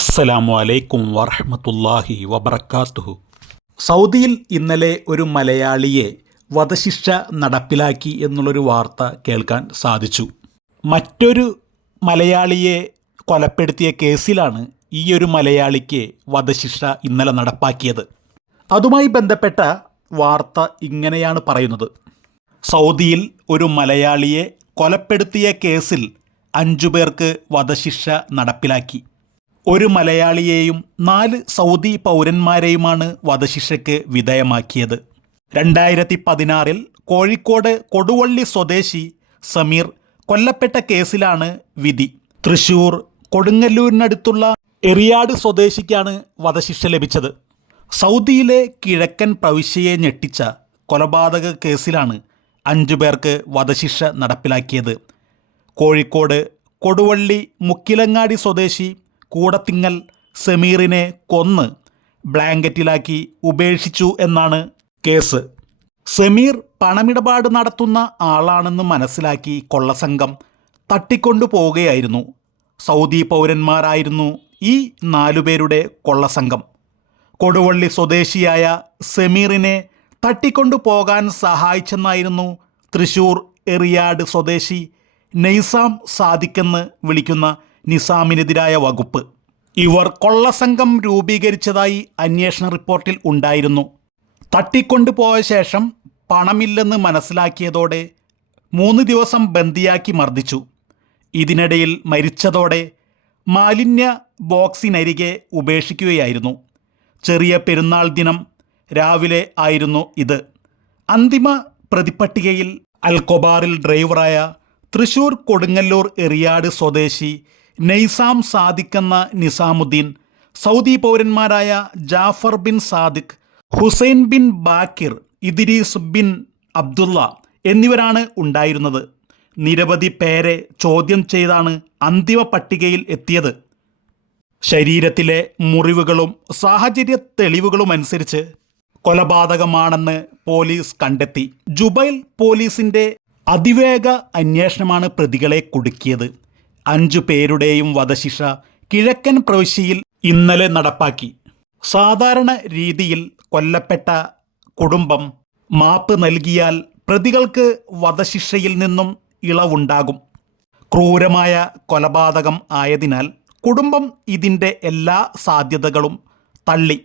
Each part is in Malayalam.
അസ്സലാമു അലൈക്കും വറഹ്മത്തുള്ളാഹി വബറകാതുഹു. സൗദിയിൽ ഇന്നലെ ഒരു മലയാളിയെ വധശിക്ഷ നടപ്പിലാക്കി എന്നുള്ളൊരു വാർത്ത കേൾക്കാൻ സാധിച്ചു. മറ്റൊരു മലയാളിയെ കൊലപ്പെടുത്തിയ കേസിലാണ് ഈ ഒരു മലയാളിക്ക് വധശിക്ഷ ഇന്നലെ നടപ്പാക്കിയത്. അതുമായി ബന്ധപ്പെട്ട വാർത്ത ഇങ്ങനെയാണ് പറയുന്നത്. സൗദിയിൽ ഒരു മലയാളിയെ കൊലപ്പെടുത്തിയ കേസിൽ 5 പേർക്ക് വധശിക്ഷ നടപ്പിലാക്കി. ഒരു മലയാളിയെയും 4 സൗദി പൗരന്മാരെയുമാണ് വധശിക്ഷയ്ക്ക് വിധേയമാക്കിയത്. 2016 കോഴിക്കോട് കൊടുവള്ളി സ്വദേശി സമീർ കൊല്ലപ്പെട്ട കേസിലാണ് വിധി. തൃശൂർ കൊടുങ്ങല്ലൂരിനടുത്തുള്ള എറിയാട് സ്വദേശിക്കാണ് വധശിക്ഷ ലഭിച്ചത്. സൗദിയിലെ കിഴക്കൻ പ്രവിശ്യയെ ഞെട്ടിച്ച കൊലപാതക കേസിലാണ് 5 പേർക്ക് വധശിക്ഷ നടപ്പിലാക്കിയത്. കോഴിക്കോട് കൊടുവള്ളി മുക്കിലങ്ങാടി സ്വദേശി കൂടത്തിങ്ങൽ സമീറിനെ കൊന്ന് ബ്ലാങ്കറ്റിലാക്കി ഉപേക്ഷിച്ചു എന്നാണ് കേസ്. സമീർ പണമിടപാട് നടത്തുന്ന ആളാണെന്ന് മനസ്സിലാക്കി കൊള്ളസംഘം തട്ടിക്കൊണ്ടു പോവുകയായിരുന്നു. സൗദി പൗരന്മാരായിരുന്നു ഈ 4 പേരുടെ കൊള്ളസംഘം. കൊടുവള്ളി സ്വദേശിയായ സമീറിനെ തട്ടിക്കൊണ്ടു പോകാൻ സഹായിച്ചെന്നായിരുന്നു തൃശൂർ എറിയാട് സ്വദേശി നെയ്സാം സാദിഖെന്ന് വിളിക്കുന്ന നിസാമിനെതിരായ വകുപ്പ്. ഇവർ കൊള്ളസംഘം രൂപീകരിച്ചതായി അന്വേഷണ റിപ്പോർട്ടിൽ ഉണ്ടായിരുന്നു. തട്ടിക്കൊണ്ടുപോയ ശേഷം പണമില്ലെന്ന് മനസ്സിലാക്കിയതോടെ 3 ദിവസം ബന്ദിയാക്കി മർദ്ദിച്ചു. ഇതിനിടയിൽ മരിച്ചതോടെ മാലിന്യ ബോക്സിനരികെ ഉപേക്ഷിക്കുകയായിരുന്നു. ചെറിയ പെരുന്നാൾ ദിനം രാവിലെ ആയിരുന്നു ഇത്. അന്തിമ പ്രതിപ്പട്ടികയിൽ അൽക്കൊബാറിൽ ഡ്രൈവറായ തൃശൂർ കൊടുങ്ങല്ലൂർ എറിയാട് സ്വദേശി നെയ്സാം സാദിഖ് എന്ന നിസാമുദ്ദീൻ, സൗദി പൗരന്മാരായ Jafar bin Sadiq, Hussain bin Baqir, Idris bin Abdullah എന്നിവരാണ് ഉണ്ടായിരുന്നത്. നിരവധി പേരെ ചോദ്യം ചെയ്താണ് അന്തിമ പട്ടികയിൽ എത്തിയത്. ശരീരത്തിലെ മുറിവുകളും സാഹചര്യ തെളിവുകളും അനുസരിച്ച് കൊലപാതകമാണെന്ന് പോലീസ് കണ്ടെത്തി. ജുബൈൽ പോലീസിൻ്റെ അതിവേഗ അന്വേഷണമാണ് പ്രതികളെ കുടുക്കിയത്. 5 പേരുടെയും വധശിക്ഷ കിഴക്കൻ പ്രവിശ്യയിൽ ഇന്നലെ നടപ്പാക്കി. സാധാരണ രീതിയിൽ കൊല്ലപ്പെട്ട കുടുംബം മാപ്പ് നൽകിയാൽ പ്രതികൾക്ക് വധശിക്ഷയിൽ നിന്നും ഇളവുണ്ടാകും. ക്രൂരമായ കൊലപാതകം ആയതിനാൽ കുടുംബം ഇതിൻ്റെ എല്ലാ സാധ്യതകളും തള്ളി.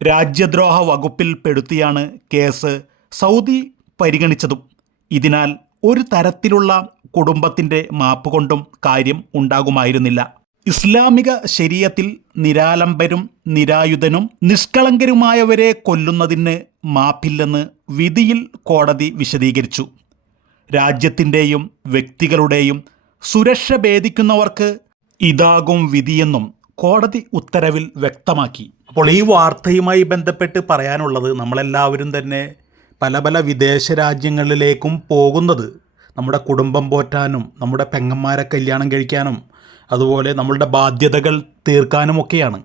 രാജ്യദ്രോഹ വകുപ്പിൽ പെടുത്തിയാണ് കേസ് സൗദി പരിഗണിച്ചതും. ഇതിനാൽ ഒരു തരത്തിലുള്ള കുടുംബത്തിൻ്റെ മാപ്പ് കൊണ്ടും കാര്യം ഉണ്ടാകുമായിരുന്നില്ല. ഇസ്ലാമിക ശരീഅത്തിൽ നിരാലംബരും നിരായുധനും നിഷ്കളങ്കരുമായവരെ കൊല്ലുന്നതിന് മാപ്പില്ലെന്ന് വിധിയിൽ കോടതി വിശദീകരിച്ചു. രാജ്യത്തിൻ്റെയും വ്യക്തികളുടെയും സുരക്ഷ ഭേദിക്കുന്നവർക്ക് ഇതാകും വിധിയെന്നും കോടതി ഉത്തരവിൽ വ്യക്തമാക്കി. അപ്പോൾ ഈ വാർത്തയുമായി ബന്ധപ്പെട്ട് പറയാനുള്ളത്, നമ്മളെല്ലാവരും തന്നെ പല വിദേശ രാജ്യങ്ങളിലേക്കും പോകുന്നത് നമ്മുടെ കുടുംബം പോറ്റാനും നമ്മുടെ പെങ്ങന്മാരെ കല്യാണം കഴിക്കാനും അതുപോലെ നമ്മളുടെ ബാധ്യതകൾ തീർക്കാനുമൊക്കെയാണ്.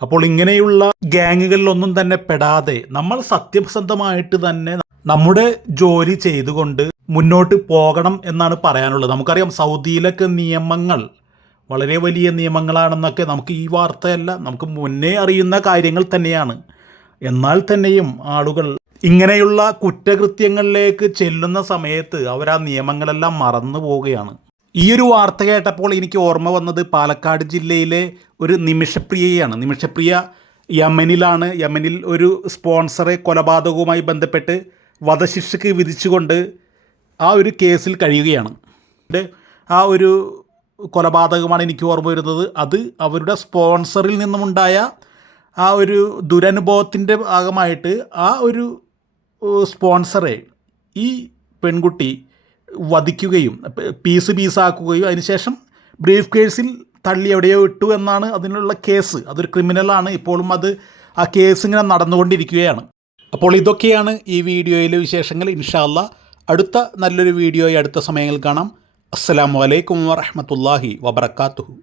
അപ്പോൾ ഇങ്ങനെയുള്ള ഗ്യാങ്ങുകളിലൊന്നും തന്നെ പെടാതെ നമ്മൾ സത്യസന്ധമായിട്ട് തന്നെ നമ്മുടെ ജോലി ചെയ്തുകൊണ്ട് മുന്നോട്ട് പോകണം എന്നാണ് പറയാനുള്ളത്. നമുക്കറിയാം സൗദിയിലൊക്കെ നിയമങ്ങൾ വളരെ വലിയ നിയമങ്ങളാണെന്നൊക്കെ നമുക്ക് ഈ വാർത്തയല്ല, നമുക്ക് മുന്നേ അറിയുന്ന കാര്യങ്ങൾ തന്നെയാണ്. എന്നാൽ തന്നെയും ആളുകൾ ഇങ്ങനെയുള്ള കുറ്റകൃത്യങ്ങളിലേക്ക് ചെല്ലുന്ന സമയത്ത് അവർ ആ നിയമങ്ങളെല്ലാം മറന്നു പോവുകയാണ്. ഈ ഒരു വാർത്ത കേട്ടപ്പോൾ എനിക്ക് ഓർമ്മ വന്നത് പാലക്കാട് ജില്ലയിലെ ഒരു നിമിഷപ്രിയയാണ്. നിമിഷപ്രിയ യമനിലാണ്. യമനിൽ ഒരു സ്പോൺസറെ കൊലപാതകവുമായി ബന്ധപ്പെട്ട് വധശിക്ഷയ്ക്ക് വിധിച്ചുകൊണ്ട് ആ ഒരു കേസിൽ കഴിയുകയാണ്. ആ ഒരു കൊലപാതകമാണ് എനിക്ക് ഓർമ്മ വരുന്നത്. അത് അവരുടെ സ്പോൺസറിൽ നിന്നുമുണ്ടായ ആ ഒരു ദുരനുഭവത്തിൻ്റെ ഭാഗമായിട്ട് ആ ഒരു സ്പോൺസറെ ഈ പെൺകുട്ടി വധിക്കുകയും പീസാക്കുകയും അതിനുശേഷം ബ്രീഫ് കേസിൽ തള്ളി എവിടെയോ ഇട്ടു എന്നാണ് അതിനുള്ള കേസ്. അതൊരു ക്രിമിനലാണ്. ഇപ്പോഴും ആ കേസ് ഇങ്ങനെ നടന്നുകൊണ്ടിരിക്കുകയാണ്. അപ്പോൾ ഇതൊക്കെയാണ് ഈ വീഡിയോയിലെ വിശേഷങ്ങൾ. ഇൻഷാ അല്ലാഹ് അടുത്ത നല്ലൊരു വീഡിയോയിൽ അടുത്ത സമയങ്ങളിൽ കാണാം. അസ്സലാമു അലൈക്കും വറഹ്മത്തുള്ളാഹി വബറകാതുഹു.